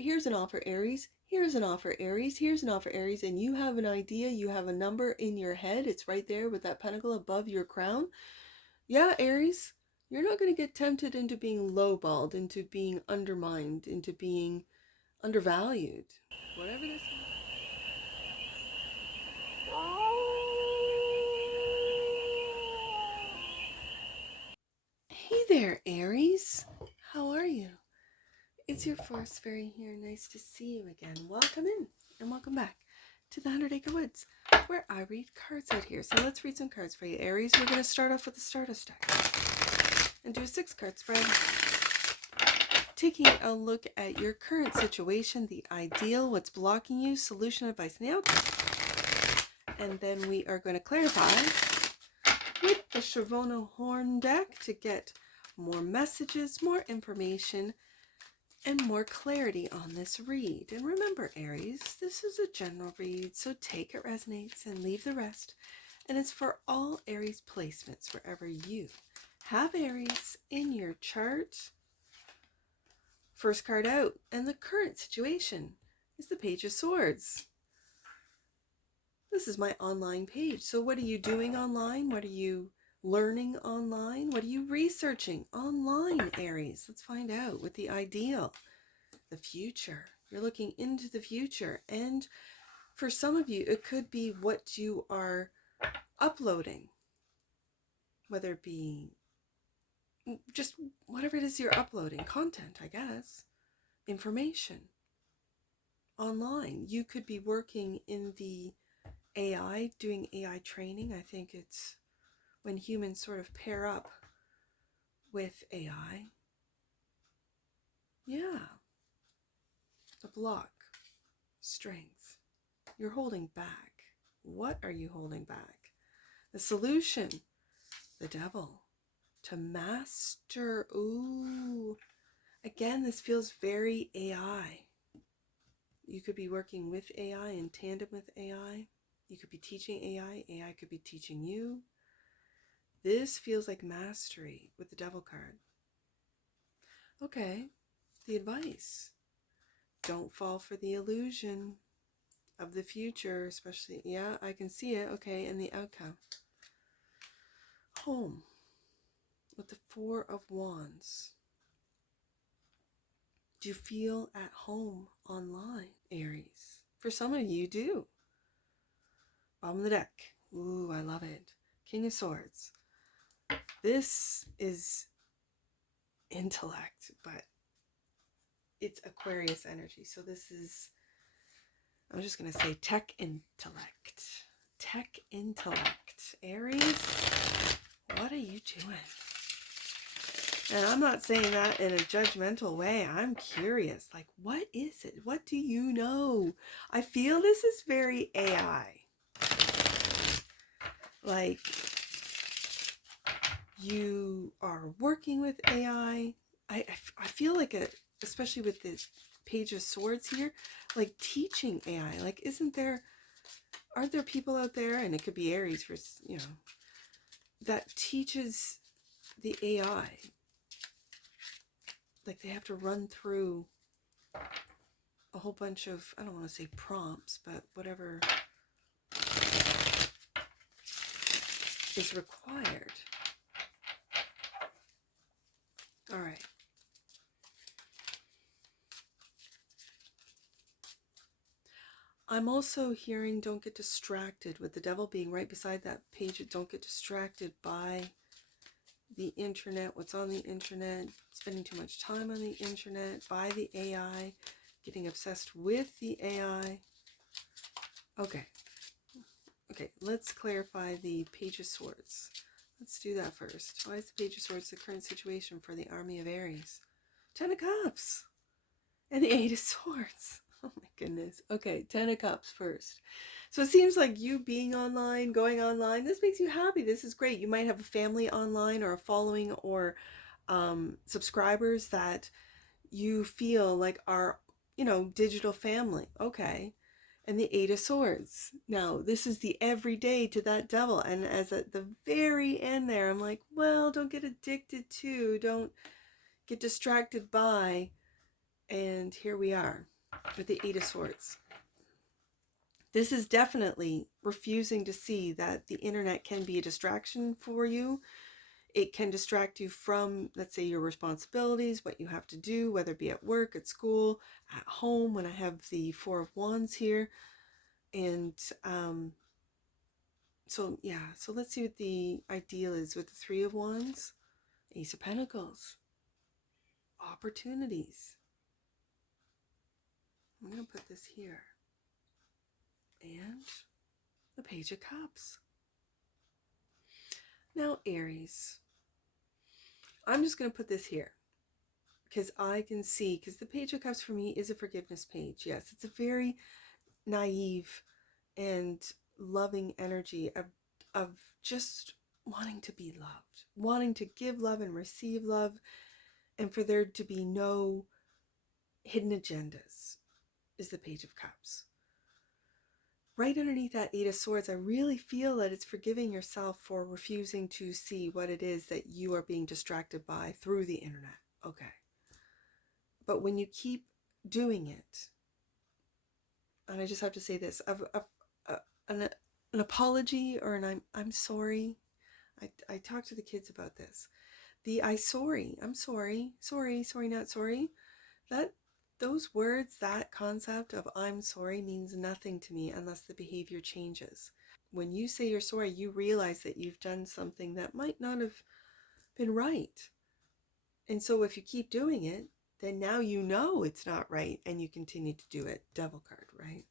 here's an offer, Aries. Here's an offer, Aries. Here's an offer, Aries. And you have an idea, you have a number in your head. It's right there with that pentacle above your crown. Yeah, Aries, you're not going to get tempted into being lowballed, into being undermined, into being undervalued. Whatever this is. Hey there, Aries. How are you? It's your forest fairy here. Nice to see you again. Welcome in and welcome back to the 100 Acre Woods, where I read cards out here. So let's read some cards for you, Aries. We're going to start off with the Stardust deck and do a 6-card spread, taking a look at your current situation, the ideal, what's blocking you, solution, advice, and the outcome. And then we are going to clarify with the CHERVONO-CHORNE deck to get more messages, more information, and more clarity on this read. And remember, Aries, this is a general read, so take it resonates and leave the rest. And it's for all Aries placements wherever you have Aries in your chart. First card out, and the current situation is the Page of Swords. This is my online page. So what are you doing online? What are you learning online? What are you researching online, Aries? Let's find out with the ideal. The future. You're looking into the future. And for some of you, it could be what you are uploading. Whether it be just whatever it is you're uploading. Content, I guess. Information. Online. You could be working in the AI, doing AI training. I think it's when humans sort of pair up with AI. Yeah. The block. Strength. You're holding back. What are you holding back? The solution. The devil. To master. Ooh. Again, this feels very AI. You could be working with AI, in tandem with AI. You could be teaching AI. AI could be teaching you. This feels like mastery with the devil card. Okay, the advice. Don't fall for the illusion of the future, especially, yeah, I can see it. Okay, and the outcome. Home with the Four of Wands. Do you feel at home online, Aries? For some of you, do. Bottom of the deck. Ooh, I love it. King of Swords. This is intellect, but it's Aquarius energy. So this is, I'm just going to say tech intellect. Tech intellect. Aries, what are you doing? And I'm not saying that in a judgmental way. I'm curious. Like, what is it? What do you know? I feel this is very AI. Like, you are working with AI. I feel like especially with this Page of Swords here, like teaching AI. Like, aren't there people out there, and it could be Aries for, that teaches the AI. Like, they have to run through a whole bunch of, I don't want to say prompts, but whatever is required. All right. I'm also hearing don't get distracted, with the devil being right beside that page. Don't get distracted by the internet, what's on the internet, spending too much time on the internet, by the AI, getting obsessed with the AI. Okay, let's clarify the Page of Swords. Let's do that first. Why is the Page of Swords the current situation for the army of Aries? 10 of Cups and the 8 of Swords. Oh my goodness. Okay, 10 of Cups first. So it seems like you being online, going online, this makes you happy. This is great. You might have a family online or a following or subscribers that you feel like are, digital family. Okay. And the 8 of Swords. Now, this is the everyday to that devil. And as at the very end there, I'm like, well, don't get addicted to, don't get distracted by. And here we are with the Eight of Swords. This is definitely refusing to see that the internet can be a distraction for you. It can distract you from, let's say, your responsibilities, what you have to do, whether it be at work, at school, at home, when I have the Four of Wands here. And so let's see what the ideal is with the Three of Wands, Ace of Pentacles, opportunities. I'm going to put this here. And the Page of Cups. Now, Aries, I'm just going to put this here because I can see, because the Page of Cups for me is a forgiveness page. Yes, it's a very naive and loving energy of just wanting to be loved, wanting to give love and receive love, and for there to be no hidden agendas is the Page of Cups. Right underneath that Eight of Swords, I really feel that it's forgiving yourself for refusing to see what it is that you are being distracted by through the internet. Okay. But when you keep doing it, and I just have to say this, an apology or an I'm sorry. I talk to the kids about this. I'm sorry, not sorry. Those words, that concept of I'm sorry means nothing to me unless the behavior changes. When you say you're sorry, you realize that you've done something that might not have been right. And so if you keep doing it, then now you know it's not right and you continue to do it. Devil card, right?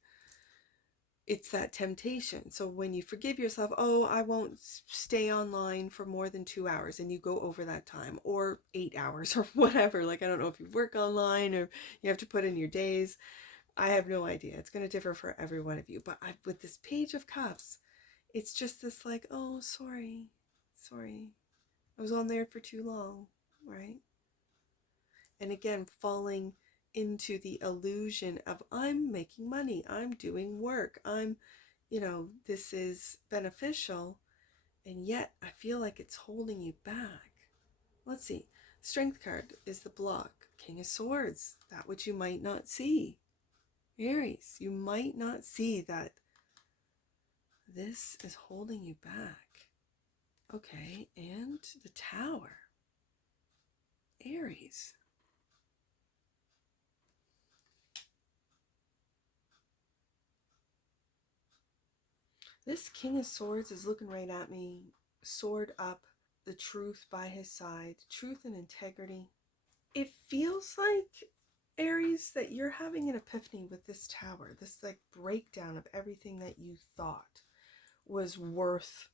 It's that temptation. So when you forgive yourself, oh, I won't stay online for more than 2 hours, and you go over that time, or 8 hours or whatever. Like, I don't know if you work online or you have to put in your days. I have no idea. It's going to differ for every one of you. But with this Page of Cups, it's just this like, oh, sorry. I was on there for too long, right? And again, falling into the illusion of I'm making money, I'm doing work, this is beneficial, and yet I feel like it's holding you back. Let's see. Strength card is the block. King of Swords, that which you might not see. Aries, you might not see that this is holding you back. Okay, and the Tower. Aries. This King of Swords is looking right at me, sword up, the truth by his side, truth and integrity. It feels like, Aries, that you're having an epiphany with this Tower, this like breakdown of everything that you thought was worth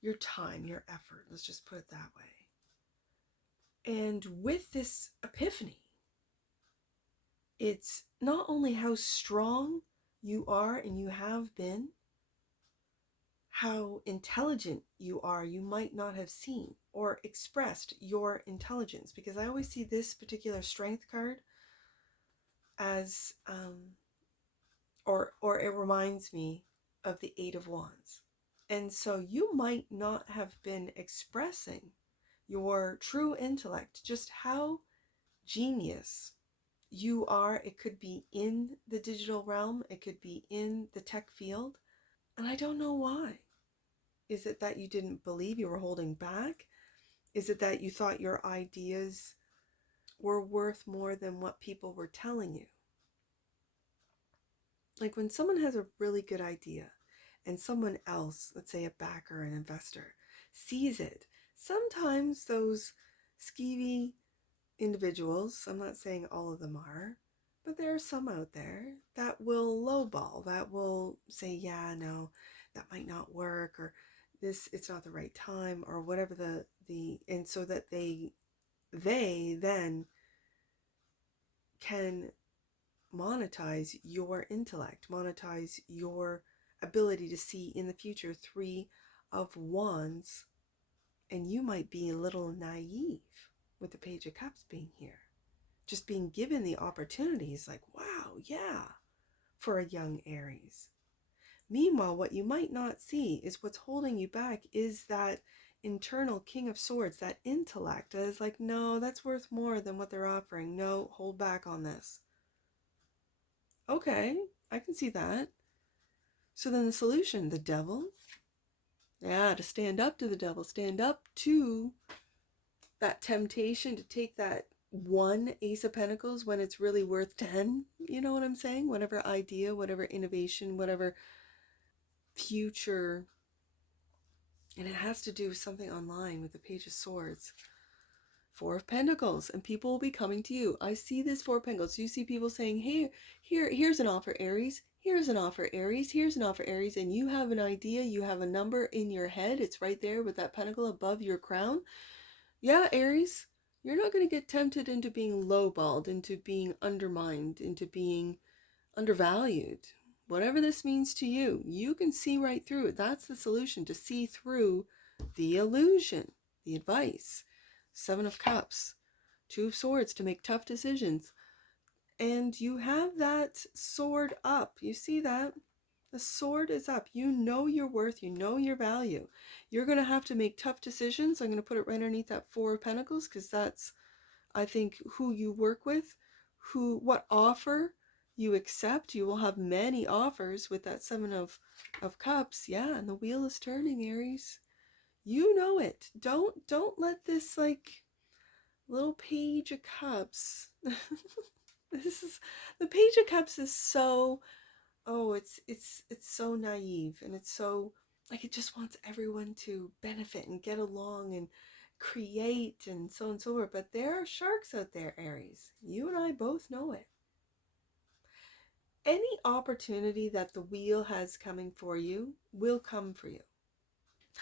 your time, your effort. Let's just put it that way. And with this epiphany, it's not only how strong you are and you have been, how intelligent you are, you might not have seen or expressed your intelligence, because I always see this particular strength card as or it reminds me of the Eight of Wands. And so you might not have been expressing your true intellect, just how genius you are. It could be in the digital realm, it could be in the tech field, and I don't know why. Is it that you didn't believe, you were holding back? Is it that you thought your ideas were worth more than what people were telling you? Like when someone has a really good idea and someone else, let's say a backer, an investor, sees it, sometimes those skeevy individuals, I'm not saying all of them are, but there are some out there that will lowball, that will say, yeah, no, that might not work, or it's not the right time, or whatever and so that they then can monetize your intellect, monetize your ability to see in the future. Three of Wands, and you might be a little naive with the Page of Cups being here. Just being given the opportunities, like, wow, yeah, for a young Aries. Meanwhile, what you might not see is what's holding you back is that internal King of Swords, that intellect that is like, no, that's worth more than what they're offering. No, hold back on this. Okay, I can see that. So then the solution, the devil. Yeah, to stand up to the devil, stand up to that temptation to take that one Ace of Pentacles when it's really worth 10. You know what I'm saying? Whatever idea, whatever innovation, whatever future. And it has to do with something online with the Page of Swords. Four of Pentacles, and people will be coming to you. I see this Four of Pentacles. You see people saying, hey, here's an offer, Aries. Here's an offer, Aries. Here's an offer, Aries. And you have an idea. You have a number in your head. It's right there with that pentacle above your crown. Yeah, Aries, you're not going to get tempted into being lowballed, into being undermined, into being undervalued. Whatever this means to you, you can see right through it. That's the solution, to see through the illusion, the advice. Seven of Cups, Two of Swords, to make tough decisions. And you have that sword up. You see that? The sword is up. You know your worth. You know your value. You're going to have to make tough decisions. I'm going to put it right underneath that Four of Pentacles, because that's, I think, who you work with, what offer you accept. You will have many offers with that Seven of Cups. Yeah, and the wheel is turning, Aries. You know it. Don't let this like little Page of Cups. This is, the Page of Cups is so, oh, it's so naive, and it's so like it just wants everyone to benefit and get along and create and so on and so forth. But there are sharks out there, Aries. You and I both know it. Any opportunity that the wheel has coming for you will come for you.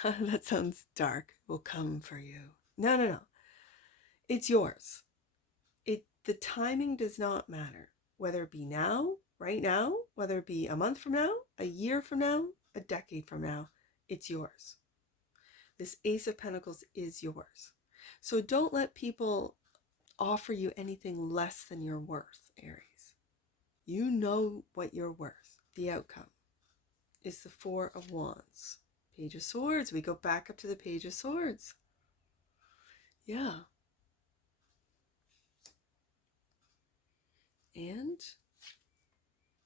That sounds dark. Will come for you. No. It's yours. The timing does not matter. Whether it be now, right now, whether it be a month from now, a year from now, a decade from now, it's yours. This Ace of Pentacles is yours. So don't let people offer you anything less than your worth, Aries. You know what you're worth. The outcome is the Four of Wands. Page of Swords. We go back up to the Page of Swords. Yeah. And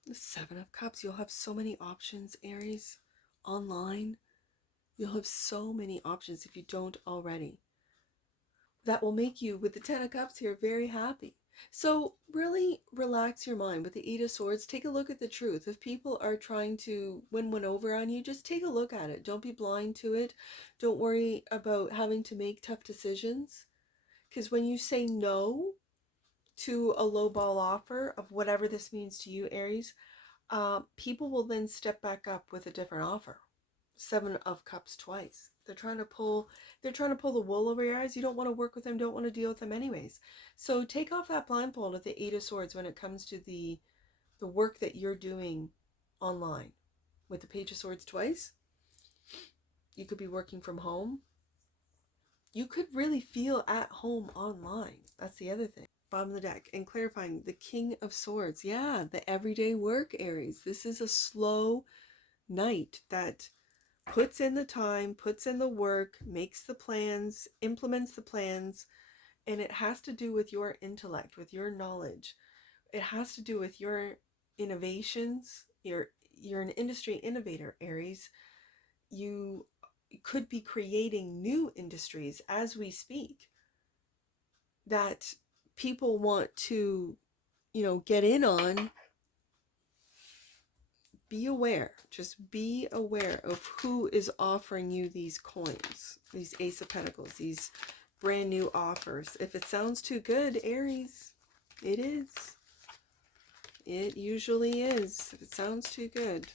the Seven of Cups. You'll have so many options, Aries. Online, you'll have so many options if you don't already. That will make you, with the Ten of Cups here, very happy. So really relax your mind. With the Eight of Swords, take a look at the truth. If people are trying to win one over on you, just take a look at it. Don't be blind to it. Don't worry about having to make tough decisions. Because when you say no to a low ball offer of whatever this means to you, Aries, people will then step back up with a different offer. Seven of Cups twice. They're trying to pull the wool over your eyes. You don't want to work with them, don't want to deal with them anyways. So take off that blindfold of the Eight of Swords when it comes to the work that you're doing online. With the Page of Swords twice, you could be working from home. You could really feel at home online. That's the other thing. Bottom of the deck, and clarifying, the King of Swords. Yeah, the everyday work, Aries. This is a slow knight that puts in the time, puts in the work, makes the plans, implements the plans, and it has to do with your intellect, with your knowledge. It has to do with your innovations. You're an industry innovator, Aries. You could be creating new industries as we speak that people want to, get in on. Be aware, just be aware of who is offering you these coins, these Ace of Pentacles, these brand new offers. If it sounds too good, Aries, it is. It usually is. If it sounds too good,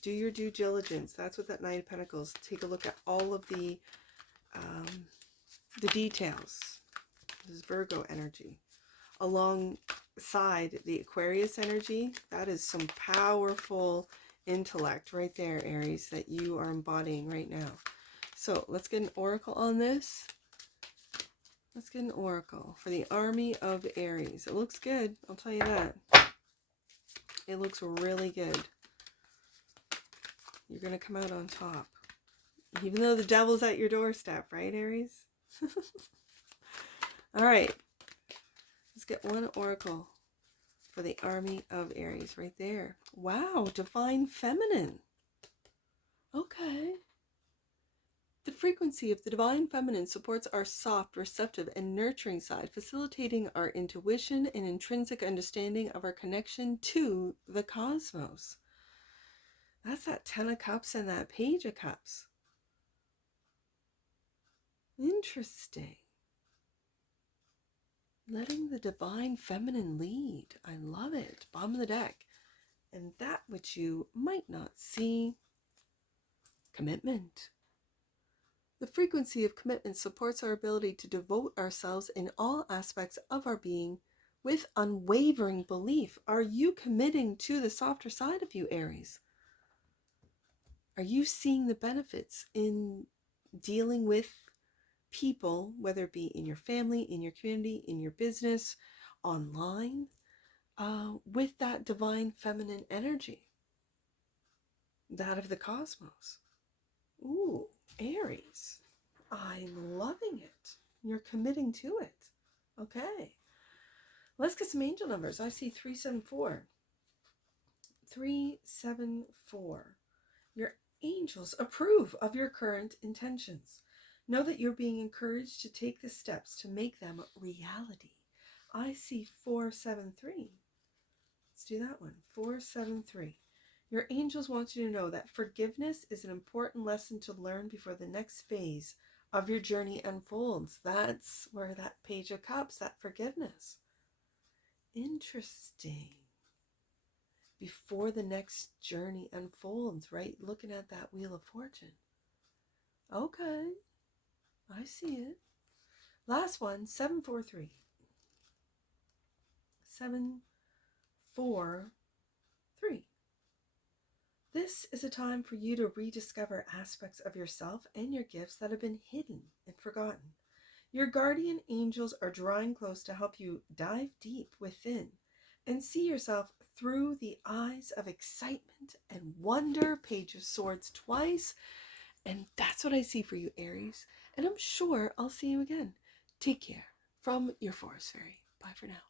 do your due diligence. That's what that Knight of Pentacles. Take a look at all of the details. This is Virgo energy. Alongside the Aquarius energy, that is some powerful intellect right there, Aries, that you are embodying right now. So let's get an oracle on this. Let's get an oracle for the Army of Aries. It looks good, I'll tell you that. It looks really good. You're going to come out on top. Even though the devil's at your doorstep, right, Aries? All right. Let's get one oracle for the army of Aries right there. Wow, divine feminine. Okay. The frequency of the divine feminine supports our soft, receptive, and nurturing side, facilitating our intuition and intrinsic understanding of our connection to the cosmos. That's that 10 of Cups and that Page of Cups. Interesting. Letting the divine feminine lead. I love it. Bottom of the deck. And that which you might not see. Commitment. The frequency of commitment supports our ability to devote ourselves in all aspects of our being with unwavering belief. Are you committing to the softer side of you, Aries? Are you seeing the benefits in dealing with people, whether it be in your family, in your community, in your business, online, with that divine feminine energy, that of the cosmos? Ooh, Aries, I'm loving it. You're committing to it. Okay. Let's get some angel numbers. I see 374. 374. Your angels approve of your current intentions. Know that you're being encouraged to take the steps to make them reality. I see 473. Let's do that one. 473. Your angels want you to know that forgiveness is an important lesson to learn before the next phase of your journey unfolds. That's where that Page of Cups, that forgiveness. Interesting. Before the next journey unfolds, right? Looking at that Wheel of Fortune. Okay. I see it. Last one, 743. 743. This is a time for you to rediscover aspects of yourself and your gifts that have been hidden and forgotten. Your guardian angels are drawing close to help you dive deep within and see yourself through the eyes of excitement and wonder. Page of Swords twice. And that's what I see for you, Aries. And I'm sure I'll see you again. Take care from your Forest Fairy. Bye for now.